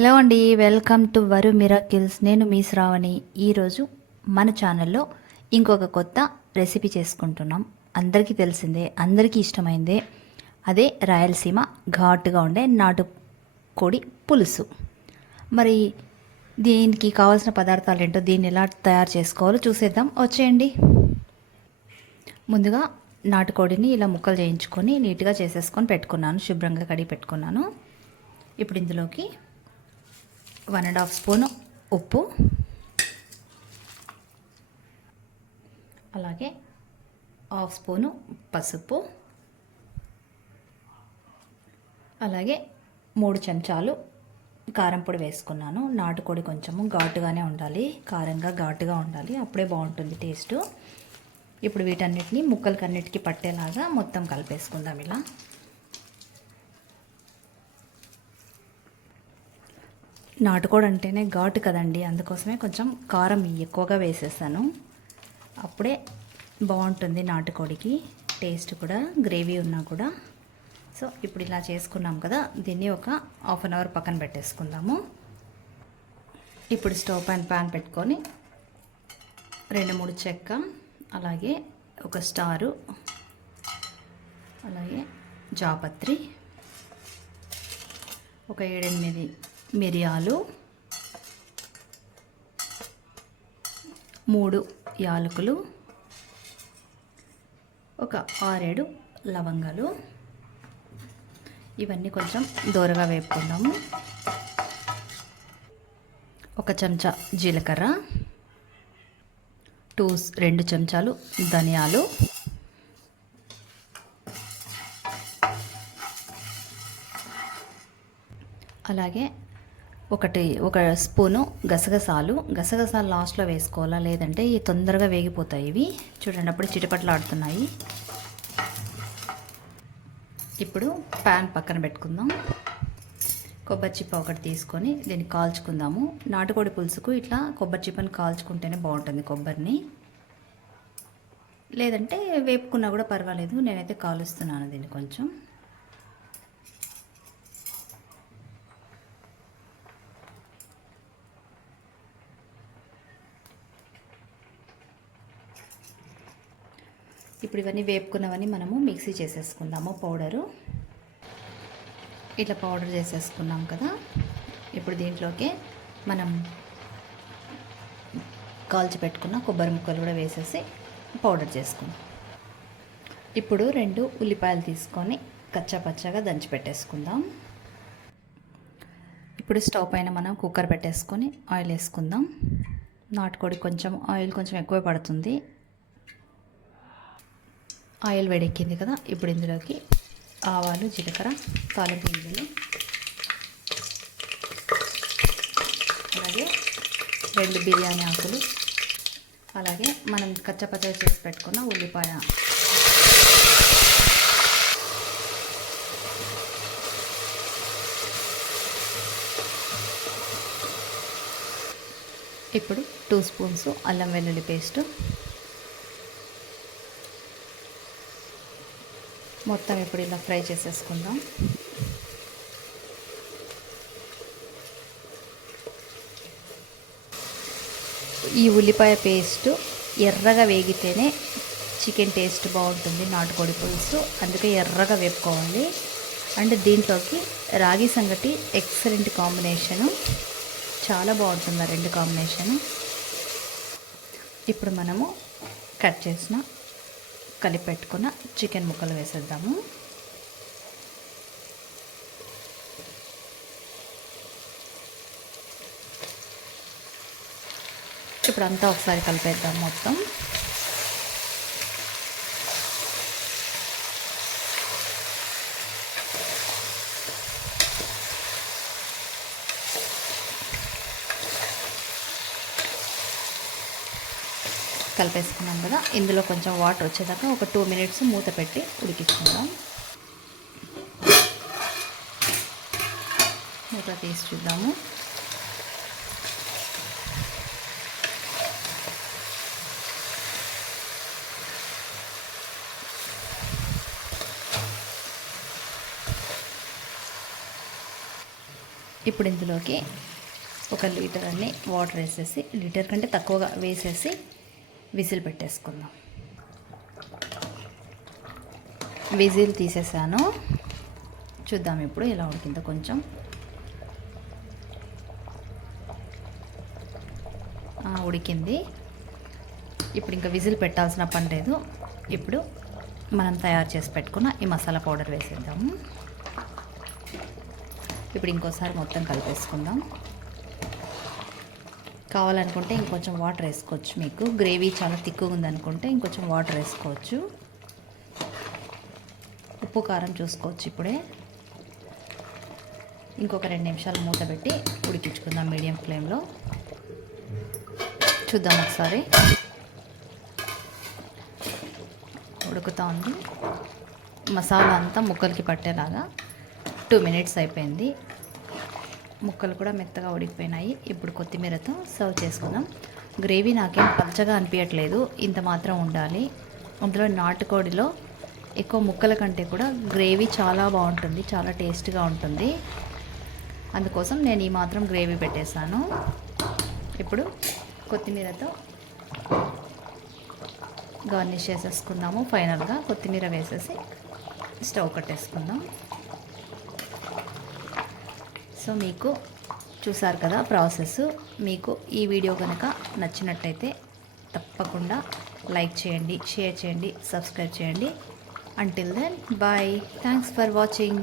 Hello అండి welcome to వరు miracles. నేను మీ శ్రావణి. ఈరోజు మన ఛానల్లో ఇంకొక కొత్త రెసిపీ చేసుకుంటున్నాం. అందరికీ తెలిసిందే అందరికీ ఇష్టమైందే. అదే రాయలసీమ ఘాటుగా ఉండే నాటు కోడి పులుసు. మరి దీనికి కావాల్సిన పదార్థాలు ఏంటో దీన్ని ఎలా తయారు చేసుకోవాలో చూసేద్దాం. వచ్చేయండి. ముందుగా నాటుకోడిని ఇలా ముక్కలు చేయించుకొని నీట్గా చేసేసుకొని పెట్టుకున్నాను. శుభ్రంగా కడిగి పెట్టుకున్నాను. ఇప్పుడు ఇందులోకి వన్ అండ్ హాఫ్ స్పూన్ ఉప్పు. అలాగే హాఫ్ స్పూను పసుపు. అలాగే మూడు చెంచాలు కారం పొడి వేసుకున్నాను. నాటుకోడి కొంచెము ఘాటుగానే ఉండాలి. కారంగా ఘాటుగా ఉండాలి. అప్పుడే బాగుంటుంది టేస్టు. ఇప్పుడు వీటన్నిటిని ముక్కలకన్నిటికీ పట్టేలాగా మొత్తం కలిపేసుకుందాం ఇలా. నాటుకోడి అంటేనే ఘాటు కదండి. అందుకోసమే కొంచెం కారం ఎక్కువగా వేసేసాను. అప్పుడే బాగుంటుంది నాటుకోడికి. టేస్ట్ కూడా గ్రేవీ ఉన్నా కూడా. సో ఇప్పుడు ఇలా చేసుకున్నాం కదా దీన్ని ఒక హాఫ్ అన్ అవర్ పక్కన పెట్టేసుకుందాము. ఇప్పుడు స్టవ్ పైన ప్యాన్ పెట్టుకొని రెండు మూడు చెక్క అలాగే ఒక స్టారు అలాగే జాపత్రి ఒక ఏడెనిమిది మిరియాలు మూడు యాలకులు ఒక ఆరేడు లవంగాలు. ఇవన్నీ కొంచెం దూరగా వేపుకుందాము. ఒక చెంచా జీలకర్ర టూ రెండు చెంచాలు ధనియాలు. అలాగే ఒకటి ఒక స్పూను గసగసాలు. గసగసాలు లాస్ట్లో వేసుకోవాలా? లేదంటే ఇవి తొందరగా వేగిపోతాయి ఇవి. చూడండి అప్పుడు చిటపట్లాడుతున్నాయి ఇప్పుడు ప్యాన్ పక్కన పెట్టుకుందాం. కొబ్బరి చిప్ప ఒకటి తీసుకొని దీన్ని కాల్చుకుందాము. నాటుకోడి పులుసుకు ఇట్లా కొబ్బరి చిప్పని కాల్చుకుంటేనే బాగుంటుంది కొబ్బరిని. లేదంటే వేపుకున్నా కూడా పర్వాలేదు. నేనైతే కాలుస్తున్నాను దీన్ని కొంచెం. ఇప్పుడు ఇవన్నీ వేపుకున్నవన్నీ మనము మిక్సీ చేసేసుకుందాము పౌడరు. ఇట్లా పౌడర్ చేసేసుకున్నాం కదా. ఇప్పుడు దీంట్లోకి మనం కాల్చి పెట్టుకున్న కొబ్బరి ముక్కలు కూడా వేసేసి పౌడర్ చేసుకుందాం. ఇప్పుడు రెండు ఉల్లిపాయలు తీసుకొని కచ్చా పచ్చగా దంచి పెట్టేసుకుందాం. ఇప్పుడు స్టవ్ పైన మనం కుక్కర్ పెట్టేసుకొని ఆయిల్ వేసుకుందాం. నాటుకోడి కొంచెం ఆయిల్ కొంచెం ఎక్కువ పడుతుంది. ఆయిల్ వేడెక్కింది కదా ఇప్పుడు ఇందులోకి ఆవాలు జీలకర్ర తాలింపు గింజలు అలాగే రెండు బిర్యానీ ఆకులు అలాగే మనం కచ్చపచ్చ చేసి పెట్టుకున్న ఉల్లిపాయ ఇప్పుడు టూ స్పూన్స్ అల్లం వెల్లుల్లి పేస్టు మొత్తం ఇప్పుడు ఇలా ఫ్రై చేసేసుకుందాం. ఈ ఉల్లిపాయ పేస్ట్ ఎర్రగా వేగితేనే చికెన్ టేస్ట్ బాగుంటుంది నాటుకోడి పులుసు. అందుకే ఎర్రగా వేపుకోవాలి. అండ్ దీంట్లోకి రాగి సంగటి ఎక్సలెంట్ కాంబినేషను. చాలా బాగుంటుంది ఆ రెండు కాంబినేషను. ఇప్పుడు మనము కట్ చేసిన కలిపెట్టుకున్న చికెన్ ముక్కలు వేసేద్దాము. ఇప్పుడు అంతా ఒకసారి కలిపేద్దాం మొత్తం. కలిపేసుకున్నాం కదా ఇందులో కొంచెం వాటర్ వచ్చేదాకా ఒక టూ మినిట్స్ మూత పెట్టి ఉడికించుకుందాం. మూత తీసి చూద్దాము. ఇప్పుడు ఇందులోకి ఒక లీటర్ అన్ని వాటర్ వేసేసి లీటర్ కంటే తక్కువగా వేసేసి విజిల్ పెట్టేసుకుందాం విజిల్ తీసేసాను. చూద్దాం ఇప్పుడు ఎలా ఉడికిందో కొంచెం. ఉడికింది. ఇప్పుడు ఇంకా విజిల్ పెట్టాల్సిన పని లేదు. ఇప్పుడు మనం తయారు చేసి పెట్టుకున్న ఈ మసాలా పౌడర్ వేసేద్దాము ఇప్పుడు ఇంకోసారి మొత్తం కలిపేసుకుందాం. కావాలనుకుంటే ఇంకొంచెం వాటర్ వేసుకోవచ్చు మీకు. గ్రేవీ చాలా తిక్కుగా ఉందనుకుంటే ఇంకొంచెం వాటర్ వేసుకోవచ్చు. ఉప్పు కారం చూసుకోవచ్చు ఇప్పుడే. ఇంకొక రెండు నిమిషాలు మూత పెట్టి ఉడికించుకుందాం మీడియం ఫ్లేమ్లో. చూద్దాం ఒకసారి. ఉడుకుతా ఉంది. మసాలా అంతా ముక్కలకి పట్టేలాగా. టూ మినిట్స్ అయిపోయింది. ముక్కలు కూడా మెత్తగా ఉడికిపోయినాయి. ఇప్పుడు కొత్తిమీరతో సర్వ్ చేసుకుందాం. గ్రేవీ నాకేం పలచగా అనిపించట్లేదు ఇంత మాత్రం ఉండాలి. అందులో నాటుకోడిలో ఎక్కువ ముక్కల కంటే కూడా గ్రేవీ చాలా బాగుంటుంది. చాలా టేస్ట్గా ఉంటుంది. అందుకోసం నేను ఈ మాత్రం గ్రేవీ పెట్టేశాను. ఇప్పుడు కొత్తిమీరతో గార్నిష్ చేసేసుకుందాము. ఫైనల్గా కొత్తిమీర వేసేసి స్టవ్ కట్టేసుకుందాం. సో మీకు చూసారు కదా ప్రాసెస్. మీకు ఈ వీడియో కనుక నచ్చినట్టయితే తప్పకుండా లైక్ చేయండి షేర్ చేయండి సబ్స్క్రైబ్ చేయండి. Until then bye thanks for watching